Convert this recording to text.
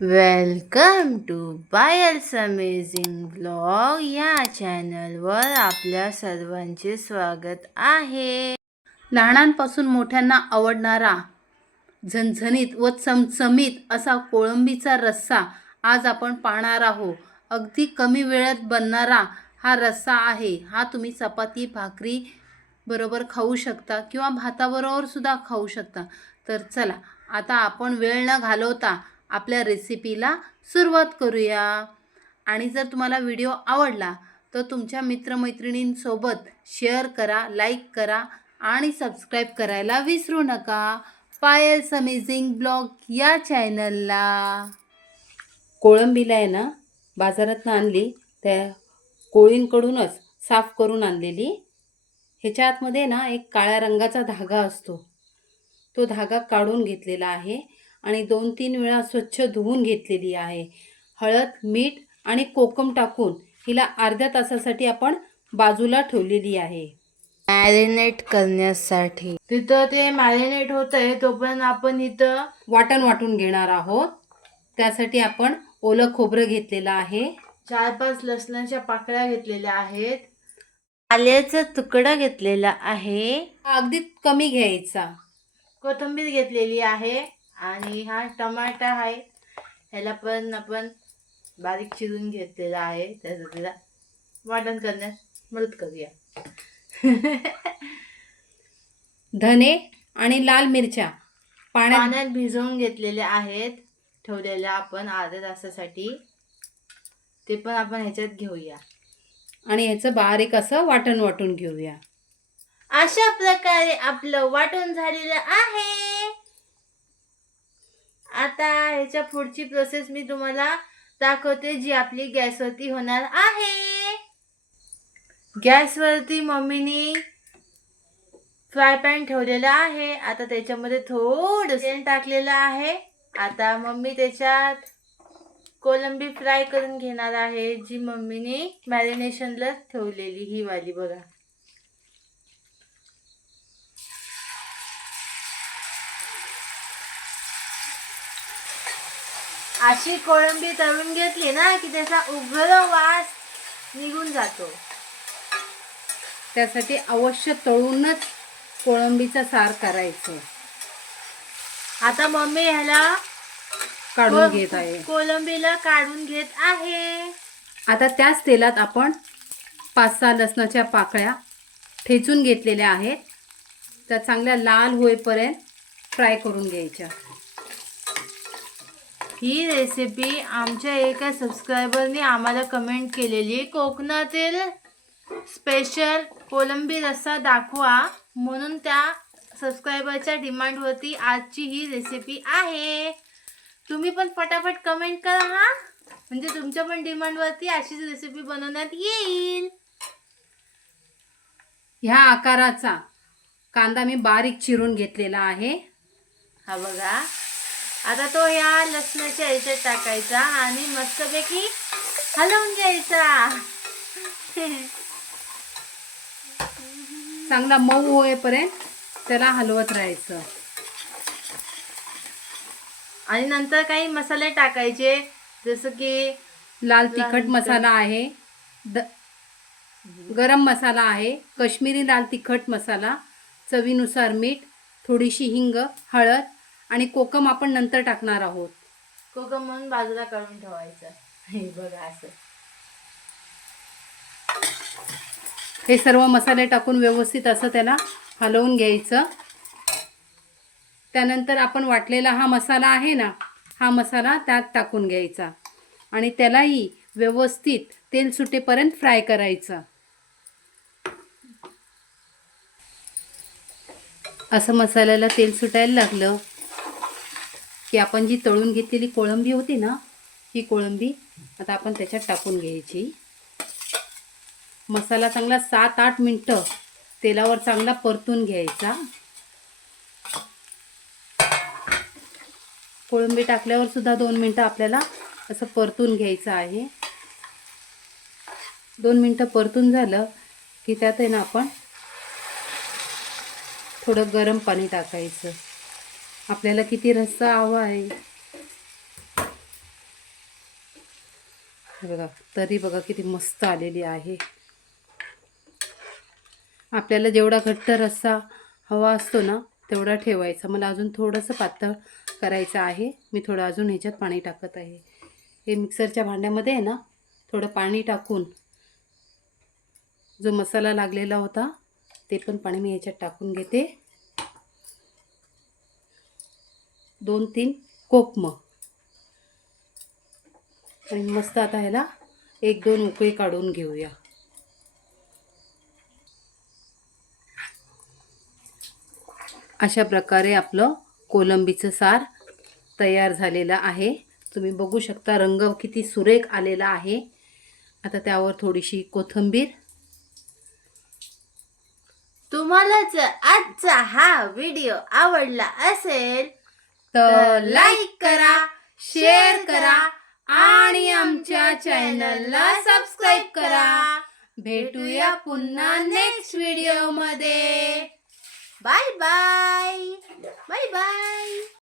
Welcome to बायल्स amazing blog या चॅनलवर आपल्या सर्वांचे स्वागत आहे. लहानांपासून मोठ्यांना आवडणारा झणझणीत व चमचमीत असा कोळंबीचा रस्सा आज आपण पाहणार आहोत. अगदी कमी वेळेत बनणारा हा रस्सा आहे. हा तुम्ही चपाती भाकरी बरोबर खाऊ शकता किंवा भाताबरोबर सुद्धा खाऊ शकता. तर चला आता आपण वेळ न घालवता आपल्या रेसिपीला सुरुवात करूया. आणि जर तुम्हाला व्हिडिओ आवडला तर तुमच्या मित्रमैत्रिणींसोबत शेअर करा लाईक करा आणि सबस्क्राईब करायला विसरू नका. पायल्स अमेझिंग ब्लॉग या चॅनलला कोळंबीला आहे ना बाजारातनं आणली त्या कोळींकडूनच साफ करून आणलेली. ह्याच्या आतमध्ये ना एक काळ्या रंगाचा धागा असतो. तो धागा काढून घेतलेला आहे. आणि दोन तीन वेळा स्वच्छ धुवून घेतलेली आहे. हळद मीठ आणि कोकम टाकून हिला अर्ध्या तासासाठी आपण बाजूला ठेवलेली आहे. मॅरिनेट करण्यासाठी. तिथं ते मॅरिनेट होत आहे तोपर्यंत आपण इथं वाटण वाटून घेणार आहोत. त्यासाठी आपण ओलं खोबरं घेतलेलं आहे. चार पाच लसणाच्या पाकळ्या घेतलेल्या आहेत. आल्याचा तुकडा घेतलेला आहे. हा अगदी कमी घ्यायचा. कोथिंबीर घेतलेली आहे. आणि हा टमाटा आहे. ह्याला पण आपण बारीक चिरून घेतलेला आहे. त्याचं तिला वाटण करण्यास मदत करूया. धने आणि लाल मिरच्या पाण्यात भिजवून घेतलेले आहेत. ठेवलेल्या आपण अर्ध्या तासासाठी. ते पण आपण ह्याच्यात घेऊया. आणि ह्याचं बारीक असं वाटण वाटून घेऊया. अशा प्रकारे आपलं वाटून झालेलं आहे. ह्याच्या पुढची प्रोसेस मी तुम्हाला दाखवते जी आपली गॅसवरती होणार आहे. गॅसवरती मम्मीनी फ्राय पॅन ठेवलेला आहे. आता त्याच्यामध्ये थोडं तेल टाकलेलं आहे. आता मम्मी त्याच्यात कोलंबी फ्राय करून घेणार आहे जी मम्मीने मॅरिनेशनला ठेवलेली ही वाली बघा. अशी कोळंबी तळून घेतली ना की त्याचा उग्र वास निघून जातो. त्यासाठी अवश्य तळूनच कोळंबीचा सार करायचं. आता मम्मी ह्याला काढून घेत आहे. कोलंबीला काढून घेत आहे. आता त्याच तेलात आपण पाच सहा लसणाच्या पाकळ्या ठेचून घेतलेल्या आहेत. त्या चांगल्या लाल होईपर्यंत फ्राय करून घ्यायच्या. ही रेसिपी आमच्या एका सबस्क्रायबरने आम्हाला कमेंट केलेली कोकणातील स्पेशल कोलंबी रस्सा दाखवा म्हणून त्या सबस्क्रायबरच्या डिमांडवरती आजची ही रेसिपी आहे. तुम्ही पण फटाफट कमेंट करा हा. म्हणजे तुमच्या पण डिमांडवरती अशीच रेसिपी बनवण्यात येईल. ह्या आकाराचा कांदा मी बारीक चिरून घेतलेला आहे. हा बघा. आता तो ह्या लसणाच्या ह्याच्यात टाकायचा आणि मस्तपैकी हलवून घ्यायचा. चांगला मऊ होईपर्यंत त्याला हलवत राहायचं. आणि नंतर काही मसाले टाकायचे जसं की लाल तिखट. मसाला आहे द गरम मसाला आहे कश्मीरी लाल तिखट मसाला चवीनुसार मीठ थोडीशी हिंग हळद आणि कोकम आपण नंतर टाकणार आहोत. कोकम म्हणून बाजूला काढून ठेवायचं. हे बघा असं. हे सर्व मसाले टाकून व्यवस्थित असं त्याला हलवून घ्यायचं. त्यानंतर आपण वाटलेला हा मसाला आहे ना हा मसाला त्यात टाकून घ्यायचा. आणि त्यालाही व्यवस्थित तेल सुटेपर्यंत फ्राय करायचं. असं मसाल्याला तेल सुटायला लागलं. की आपण जी तळून घेतलेली कोळंबी होती ना ही कोळंबी आता आपण त्याच्यात टाकून घ्यायची. मसाला चांगला सात आठ मिनटं तेलावर चांगला परतून घ्यायचा. कोळंबी टाकल्यावर सुद्धा दोन मिनटं आपल्याला असं परतून घ्यायचं आहे. दोन मिनटं परतून झालं की त्यात आहे ना आपण थोडं गरम पाणी टाकायचं. आपल्याला किती रस्सा हवा आहे. बघा तरी बघा किती मस्त आलेली आहे. आपल्याला जेवढा घट्ट रस्सा हवा असतो ना तेवढा ठेवायचा. मला अजून थोडंसं पातळ करायचं आहे. मी थोडं अजून ह्याच्यात पाणी टाकत आहे. हे मिक्सरच्या भांड्यामध्ये आहे ना थोडं पाणी टाकून जो मसाला लागलेला होता ते पण पाणी मी ह्याच्यात टाकून घेते. दोन तीन कोकम. आणि मस्त आता ह्याला एक दोन उकळी काढून घेऊया. अशा प्रकारे आपलं कोलंबीचं सार तयार झालेलं आहे. तुम्ही बघू शकता रंग किती सुरेख आलेला आहे. आता त्यावर थोडीशी कोथिंबीर. तुम्हाला जर आजचा हा व्हिडिओ आवडला असेल तर लाईक करा शेअर करा आणि आमच्या चॅनलला सबस्क्राईब करा. भेटूया पुन्हा नेक्स्ट व्हिडिओमध्ये बाय बाय बाय बाय